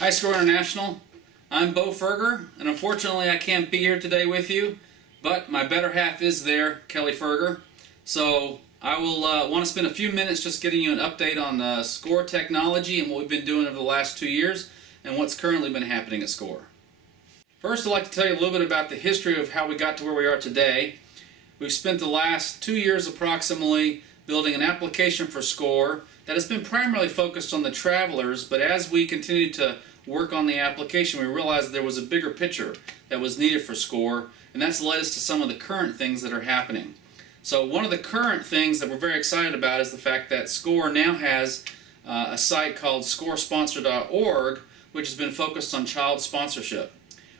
Hi, Score International. I'm Bo Ferger, and unfortunately I can't be here today with you, but my better half is there, Kelly Ferger. So I will want to spend a few minutes just getting you an update on Score technology and what we've been doing over the last 2 years and what's currently been happening at Score. First, I'd like to tell you a little bit about the history of how we got to where we are today. We've spent the last 2 years approximately building an application for Score that has been primarily focused on the travelers, but as we continued to work on the application, we realized there was a bigger picture that was needed for Score, and that's led us to some of the current things that are happening. So one of the current things that we're very excited about is the fact that Score now has a site called scoresponsor.org, which has been focused on child sponsorship.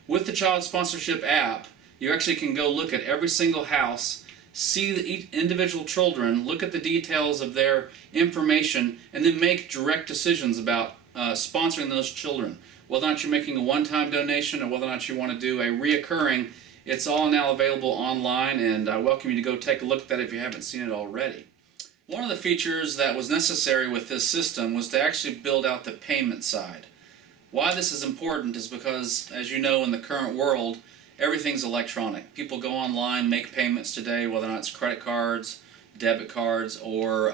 With the child sponsorship app, you actually can go look at every single house, see the individual children, look at the details of their information, and then make direct decisions about sponsoring those children. Whether or not you're making a one-time donation or whether or not you want to do a reoccurring, it's all now available online, and I welcome you to go take a look at that if you haven't seen it already. One of the features that was necessary with this system was to actually build out the payment side. Why this is important is because, as you know, in the current world, everything's electronic. People go online, make payments today, whether or not it's credit cards, debit cards, or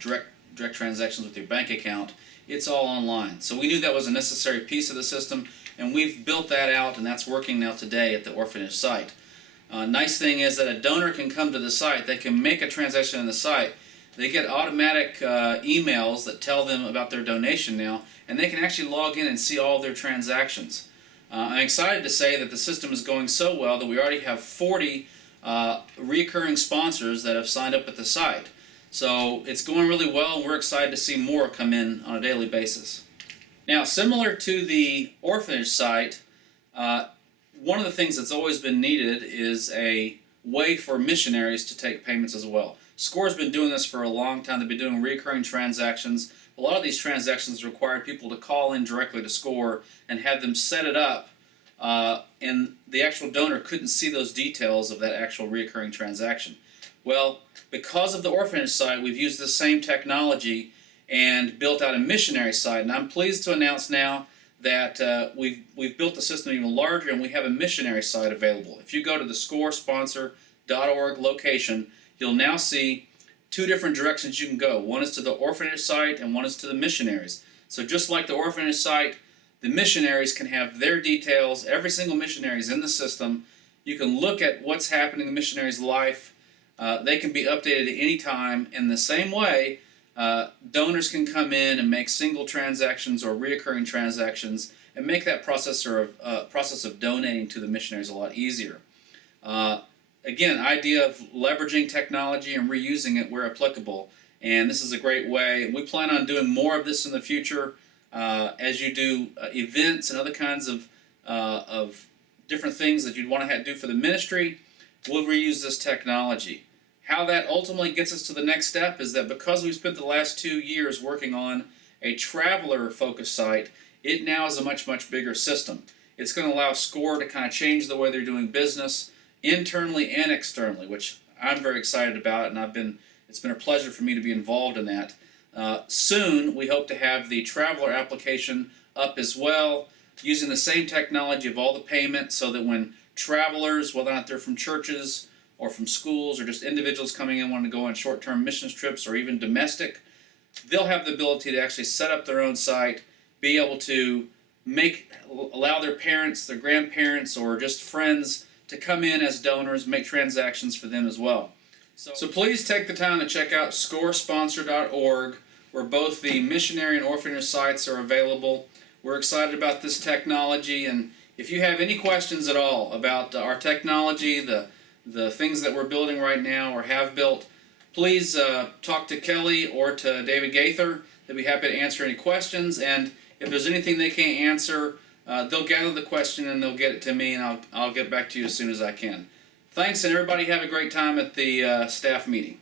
direct transactions with your bank account. It's all online. So we knew that was a necessary piece of the system, and we've built that out, and that's working now today at the orphanage site. Nice thing is that a donor can come to the site. They can make a transaction on the site. They get automatic emails that tell them about their donation now, and they can actually log in and see all of their transactions. I'm excited to say that the system is going so well that we already have 40 recurring sponsors that have signed up at the site. So it's going really well, and we're excited to see more come in on a daily basis. Now, similar to the orphanage site, one of the things that's always been needed is a way for missionaries to take payments as well. Score's been doing this for a long time. They've been doing recurring transactions. A lot of these transactions required people to call in directly to Score and have them set it up, and the actual donor couldn't see those details of that actual recurring transaction. Well, because of the orphanage site, we've used the same technology and built out a missionary site, and I'm pleased to announce now that we've built the system even larger, and we have a missionary site available. If you go to the scoresponsor.org location, you'll now see two different directions you can go. One is to the orphanage site and one is to the missionaries. So just like the orphanage site, the missionaries can have their details. Every single missionary is in the system. You can look at what's happening in the missionary's life. They can be updated at any time. In the same way, donors can come in and make single transactions or reoccurring transactions and make that process of donating to the missionaries a lot easier. Again, idea of leveraging technology and reusing it where applicable, and this is a great way. We plan on doing more of this in the future as you do events and other kinds of different things that you'd want to do for the ministry. We'll reuse this technology. How that ultimately gets us to the next step is that because we've spent the last 2 years working on a traveler-focused site, it now is a much, much bigger system. It's going to allow Score to kind of change the way they're doing business, internally and externally, which I'm very excited about, and it's been a pleasure for me to be involved in that. Soon, we hope to have the traveler application up as well, using the same technology of all the payments, so that when travelers, whether or not they're from churches or from schools or just individuals coming in wanting to go on short-term missions trips or even domestic, they'll have the ability to actually set up their own site, be able to allow their parents, their grandparents, or just friends to come in as donors, make transactions for them as well. So please take the time to check out scoresponsor.org, where both the missionary and orphanage sites are available. We're excited about this technology, and if you have any questions at all about our technology, the things that we're building right now or have built, please talk to Kelly or to David Gaither. They'll be happy to answer any questions, and if there's anything they can't answer, they'll gather the question and they'll get it to me, and I'll get back to you as soon as I can. Thanks, and everybody have a great time at the staff meeting.